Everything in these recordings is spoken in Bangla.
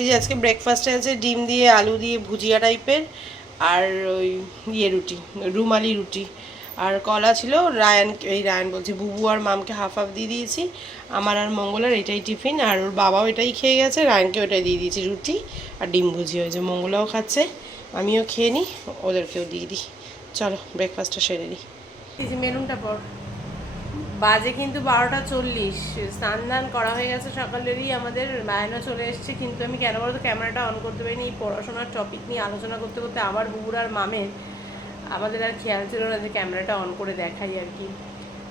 এই যে আজকে ব্রেকফাস্টে আছে ডিম দিয়ে, আলু দিয়ে, ভুজিয়া টাইপের আর ওই ইয়ে রুটি, রুমালি রুটি। আর কলা ছিল, রায়ান, এই রায়ান বলছি, বুবু আর মামকে হাফ হাফ দিয়ে দিয়েছি, আমার আর মঙ্গলার এটাই টিফিন, আর ওর বাবাও এটাই খেয়ে গেছে, রায়ানকে ওটাই দিয়ে দিয়েছি, রুটি আর ডিম ভুজিয়া হয়েছে, মঙ্গলাও খাচ্ছে, আমিও খেয়ে নিই ওদেরকেও দিয়ে দিই। চলো ব্রেকফাস্টটা সেরে নিই। মেনুনটা পর। বাজে কিন্তু বারোটা চল্লিশ। স্নান দান করা হয়ে গেছে সকালেরই, আমাদের বায়না চলে এসছে, কিন্তু আমি কেন বলতো ক্যামেরাটা অন করতে পারিনি পড়াশোনার টপিক নিয়ে আলোচনা করতে করতে আবার বুবুর আর মামের আমাদের আর খেয়াল ছিল না যে ক্যামেরাটা অন করে দেখাই আর কি।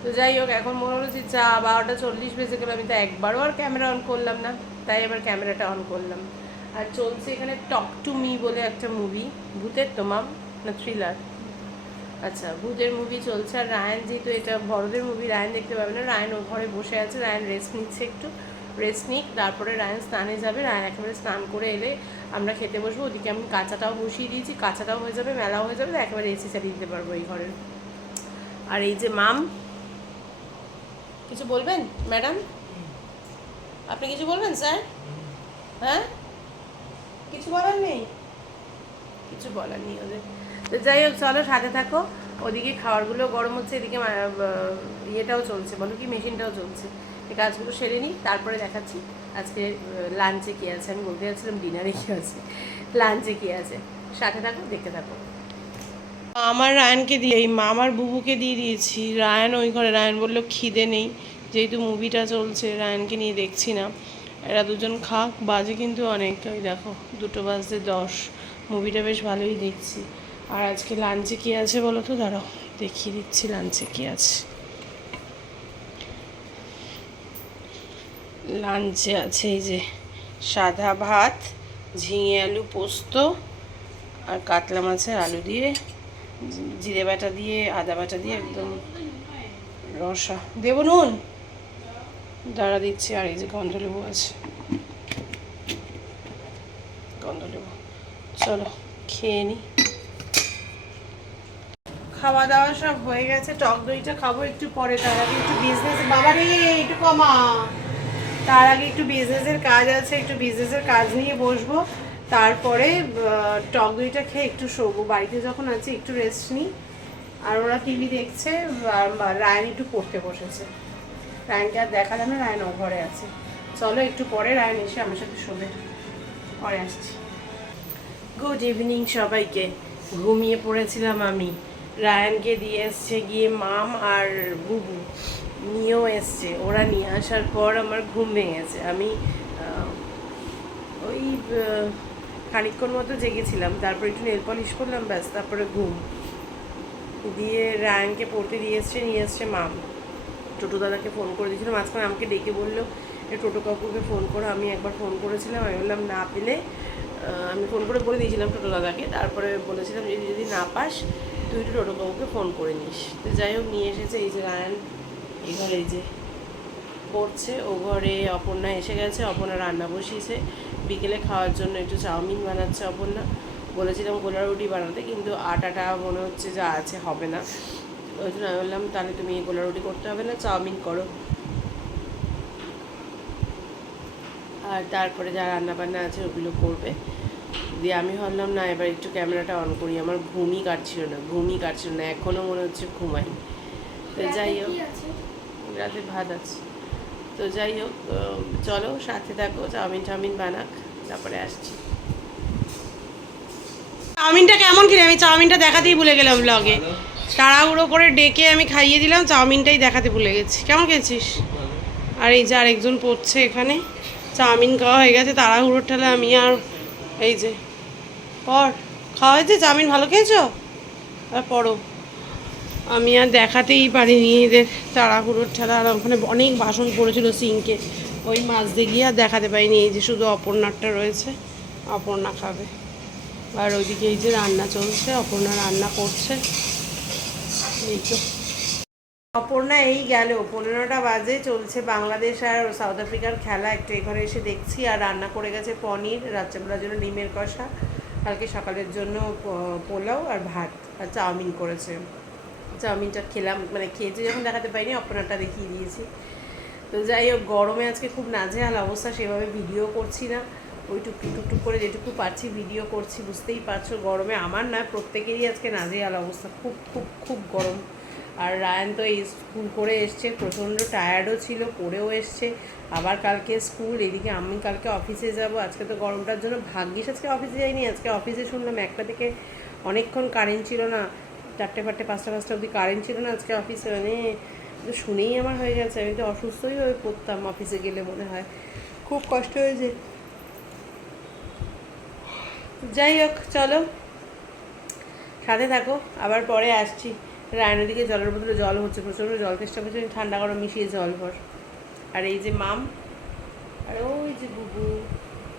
তো যাই হোক, এখন মনে হলো যে চা বারোটা চল্লিশ বেজে গেলো, আমি তো একবারও আর ক্যামেরা অন করলাম না, তাই আবার ক্যামেরাটা অন করলাম। আর চলছে এখানে টক টু মি বলে একটা মুভি ভূতের তো মাম না থ্রিলার আচ্ছা ভূতের মুভি চলছে আর রায়ন যেহেতু এটা বড়দের মুভি রায়ন দেখতে পাবে না। রায়ন ও ঘরে বসে আছে, রায়ন রেস্ট নিচ্ছে একটু রেস্ট নিক, তারপরে রায়ন স্নানে যাবে, রায়ন একেবারে স্নান করে এলে আমরা খেতে বসবো। ওদিকে আমি কাঁচাটাও বসিয়ে দিয়েছি, কাঁচাটাও হয়ে যাবে, মেলাও হয়ে যাবে, একেবারে এসি চালিয়ে দিতে পারব এই ঘরের আর এই যে মাম, কিছু বলবেন? ম্যাডাম? আপনি কিছু বলবেন, স্যার? হ্যাঁ? কিছু বলার নেই? কিছু বলার নেই ওদের। তো যাই হোক, চলো সাথে থাকো। ওদিকে খাবারগুলো গরম হচ্ছে, এদিকে ইয়েটাও চলছে, বলো কি, মেশিনটাও চলছে। এই কাজগুলো সেরে নিই, তারপরে দেখাচ্ছি। আজকে লাঞ্চে কী আছে? আমি বলতে যাচ্ছিলাম ডিনারে কী আছে। লাঞ্চে কী আছে? সাথে থাকো, দেখতে থাকো। আমার রায়নকে দিয়ে, এই মামার বুবুকে দিয়ে দিয়েছি। রায়ন ওই ঘরে, রায়ন বলল খিদে নেই। যেহেতু মুভিটা চলছে, রায়নকে নিয়ে দেখছি না। এরা দুজন খাক, বাজে কিন্তু অনেক। ওই দেখো, দুটো বাজতে দশ। মুভিটা বেশ ভালোই দেখছি। আর আজকে লাঞ্চে কী আছে বলো তো? দাঁড়াও, দেখিয়ে দিচ্ছি লাঞ্চে কী আছে। লাঞ্চে আছে এই যে সাদা ভাত, ঝিঙে আলু পোস্ত আর কাতলা মাছের আলু দিয়ে, জিরে বাটা দিয়ে, আদা বাটা দিয়ে একদম রসা। দেবো নুন? দাঁড়া দিচ্ছি, আর এই যে গন্ধলেবু আছে গন্ধলেবু চলো, খেয়ে নিই খাওয়া দাওয়া সব হয়ে গেছে, টক দইটা খাব একটু পরে, তার আগে একটু বিজনেস বাবা রে, একটু কমা। তার আগে একটু বিজনেসের কাজ আছে, একটু বিজনেসের কাজ নিয়ে বসবো। তারপরে টক দইটা খেয়ে একটু শোবো। বাড়িতে যখন আছি, একটু রেস্ট নিই আর ওরা টিভি দেখছে রায়ন একটু পড়তে বসেছে। রায়নকে আর দেখা যাবে না, রায়ন ও ঘরে আছে। চলো, একটু পরে রায়ন এসে আমার সাথে শোবে। পরে আসছি। গুড ইভিনিং সবাইকে। ঘুমিয়ে পড়েছিলাম আমি। রায়ানকে দিয়ে এসছে গিয়ে মাম আর বুবু। নিয়েও এসছে। ওরা নিয়ে আসার পর আমার ঘুম ভেঙেছে। আমি ওই আহ, খানিকক্ষণ মতো জেগেছিলাম। তারপর একটু নেল পলিশ করলাম ব্যাস তারপরে ঘুম। দিয়ে রায়ানকে পড়তে দিয়ে এসছে নিয়ে এসছে মাম। টোটো দাদাকে ফোন করে দিয়েছিলাম মাঝখানে আমাকে ডেকে বলল টোটো কাকুকে ফোন করো। আমি একবার ফোন করেছিলাম। আমি বললাম না পেলে আমি ফোন করে বলে দিয়েছিলাম টোটো দাদাকে। তারপরে বলেছিলাম, যদি যদি না পাস, তুই একটু টোটো কাকুকে ফোন করে নিস। তো যাই হোক, নিয়ে এসেছে এই যে রায়ান। এই ঘরে এই যে পড়ছে ও ঘরে অপর্ণা এসে গেছে, অপর্ণা রান্না বসিয়েছে। বিকেলে খাওয়ার জন্য একটু চাউমিন বানাচ্ছে অপর্ণা। বলেছিলাম গোলা রুটি বানাতে, কিন্তু আটাটা মনে হচ্ছে যা আছে, হবে না। ওই জন্য আমি বললাম, তাহলে তুমি গোলা রুটি করতে হবে না, চাউমিন করো। আর তারপরে যা রান্না বান্না আছে ওগুলো করবে। দিয়ে আমি ভাবলাম না এবার একটু ক্যামেরাটা অন করি। আমার ঘুমই কাটছিল না ঘুমই কাটছিল না এখনও মনে হচ্ছে ঘুমাই। তো যাই হোক। রাতে ভাত আছে। তো যাই হোক চলো সাথে থাকো চাউমিন টাউমিন বানাক তারপরে আসছি। চাউমিনটা কেমন খেলে আমি চাউমিনটা দেখাতেই ভুলে গেলাম ব্লগে তাড়াহুড়ো করে ডেকে আমি খাইয়ে দিলাম চাউমিনটাই দেখাতে ভুলে গেছি। কেমন খেয়েছিস? আর এই যে আরেকজন পড়ছে এখানে। চাউমিন খাওয়া হয়ে গেছে, তাড়াহুড়োর ঠেলে আমি আর এই যে, পর, খাওয়া হয়েছে, চাউমিন ভালো খেয়েছো? আর পড়ো আমি আর দেখাতেই পারিনি এদের তাড়াহুড়োর ঠেলা, আর ওখানে অনেক বাসন পড়েছিল সিঙ্কে। ওই মাছ দিয়ে গিয়ে আর দেখাতে পারিনি, এই যে শুধু অপর্ণারটা রয়েছে, অপর্ণা খাবে। আর ওইদিকে এই যে রান্না চলছে, অপর্ণা রান্না করছে। এই তো। অপর্ণা এই গেল। পনেরোটা বাজে চলছে বাংলাদেশ আর সাউথ আফ্রিকার খেলা। একটু এখানে এসে দেখছি আর রান্না করে গেছে পনির, রাত্রেবেলার জন্য ডিমের কষা, কালকে সকালের জন্য পোলাও আর ভাত আর চাউমিন করেছে। চাউমিনটা খেলাম মানে খেয়েছি যখন দেখাতে পাইনি অপনাটা দেখিয়ে দিয়েছি। তো যাই হোক, গরমে আজকে খুব নাজেহাল অবস্থা, সেভাবে ভিডিও করছি না। ওই টুকটুক টুকটুক করে যেটুকু পারছি ভিডিও করছি, বুঝতেই পারছ গরমে। আমার না, প্রত্যেকেরই আজকে নাজেহাল অবস্থা। খুব খুব খুব গরম। আর রায়ান তো এই স্কুল করে এসছে, প্রচণ্ড টায়ার্ডও ছিল, পড়েও এসছে। আবার কালকে স্কুল, এদিকে আমি কালকে অফিসে যাব। আজকে তো গরমটার জন্য ভাগ্যিস আজকে অফিসে যাইনি। আজকে অফিসে শুনলাম একটা থেকে অনেকক্ষণ কারেন্ট ছিল না। চারটে ফারটে পাঁচটা পাঁচটা অবধি কারেন্ট ছিল না আজকে অফিসে মানে তো শুনেই আমার হয়ে গেছে, আমি তো অসুস্থই হয়ে পড়তাম অফিসে গেলে মনে হয়। খুব কষ্ট হয়েছে। যাই হোক, চলো। সাথে থাকো, আবার পরে আসছি। রায়নের দিকে জলের বদলে জল হচ্ছে প্রচণ্ড জল চেষ্টা করছি ঠান্ডা গরম মিশিয়ে জল ভর। আর এই যে মাম আর ওই যে বুবু।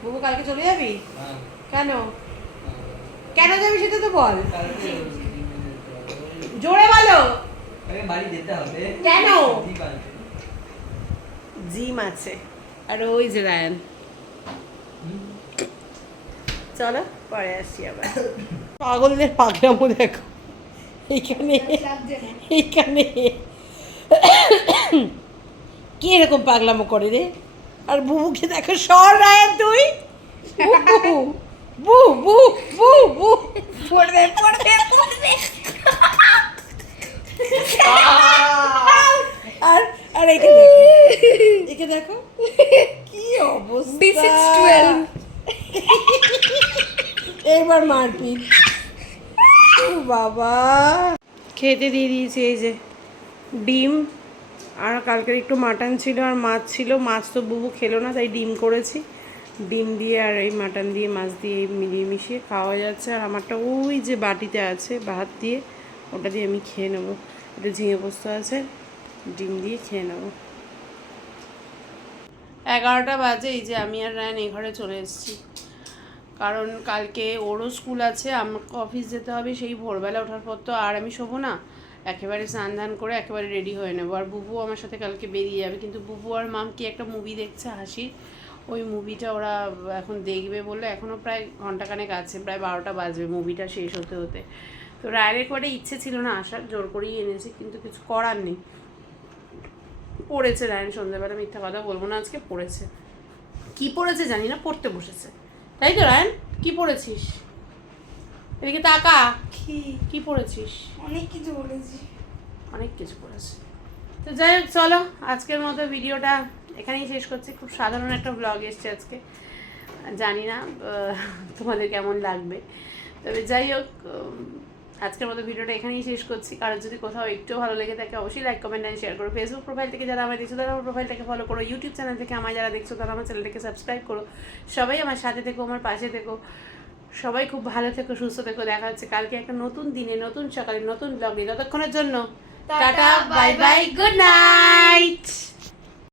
বুবু কালকে চলে যাবি? হ্যাঁ, কেন? কেন যাবি সেটা তো বল। জোরে বলো। আগে বাড়ি যেতে হবে। কেন? জিম আছে। আর ওই যে রায়ান। চলো পরে আসছি আবার। পাগলদের পাগলামো দেখো। এইখানে এইখানে। কি এরকম পাগলামো করে রে? আর বুবুকে দেখো সর রায়ান তুই। বু বু বু বু পড়বে পড়বে পড়বে। আর আর একে দেখো একে দেখো। কি অবস্থা। এবার মারপিট। বাবা। খেতে দিয়ে দিয়েছি এই যে ডিম। আর কালকের একটু মাটন ছিল আর মাছ ছিল। মাছ তো বুবু খেলো না, তাই ডিম করেছি। ডিম দিয়ে আর এই মাটন দিয়ে, মাছ দিয়ে মিলিয়ে মিশিয়ে খাওয়া যাচ্ছে। আর আমারটা ওই যে বাটিতে আছে, ভাত দিয়ে। ওটা দিয়ে আমি খেয়ে নেব। এটা ঝিঙে পোস্ত আছে, ডিম দিয়ে খেয়ে নেব। এগারোটা বাজে, এই যে আমি আর রায়ন এই ঘরে চলে এসেছি। কারণ কালকে ওরও স্কুল আছে, আমাকে অফিস যেতে হবে, সেই ভোরবেলা ওঠার পর তো আর আমি শোবো না। একেবারে স্নান ধান করে একেবারে রেডি হয়ে নেব। আর বুবু আমার সাথে কালকে বেরিয়ে যাবে, কিন্তু বুবু আর মাম কি একটা মুভি দেখছে হাসির ওই মুভিটা ওরা এখন দেখবে বললে এখনও প্রায় ঘন্টাখানেক আছে, প্রায় বারোটা বাজবে মুভিটা শেষ হতে হতে। তো রায়ের করে ইচ্ছে ছিল না আসার, জোর করেই এনেছি, কিন্তু কিছু করার নেই। পড়েছে রায়ন সন্ধ্যাবেলা, মিথ্যা কথা বলব না, আজকে পড়েছে। কি পড়েছে জানি না, পড়তে বসেছে। তাই তো রায়ন? কি পড়েছিস? এদিকে তাকা। কি? কি পড়েছিস? অনেক কিছু পড়েছি। অনেক কিছু পড়েছি। তো যাই হোক চলো আজকের মতো ভিডিওটা এখানেই শেষ করছি। খুব সাধারণ একটা ব্লগ এসছে আজকে। জানি না তোমাদের কেমন লাগবে। তবে যাই হোক আজকের মতো ভিডিওটা এখানেই শেষ করছি। কারোর যদি কোথাও একটু ভালো লেগে থাকে অবশ্যই লাইক কমেন্ট অ্যান্ড শেয়ার করো। ফেসবুক প্রোফাইল থেকে যারা আমার দেখছ তারা আমার প্রোফাইলটাকে ফলো করো। ইউটিউব চ্যানেল থেকে আমার যারা দেখছ তারা আমার চ্যানেলটাকে সাবস্ক্রাইব করো। সবাই আমার সাথে থেকো আমার পাশে থেকো। সবাই খুব ভালো থেকো সুস্থ থেকো। দেখা হচ্ছে কালকে একটা নতুন দিনে নতুন সকালে নতুন ব্লগে ততক্ষণের জন্য tata bye bye good night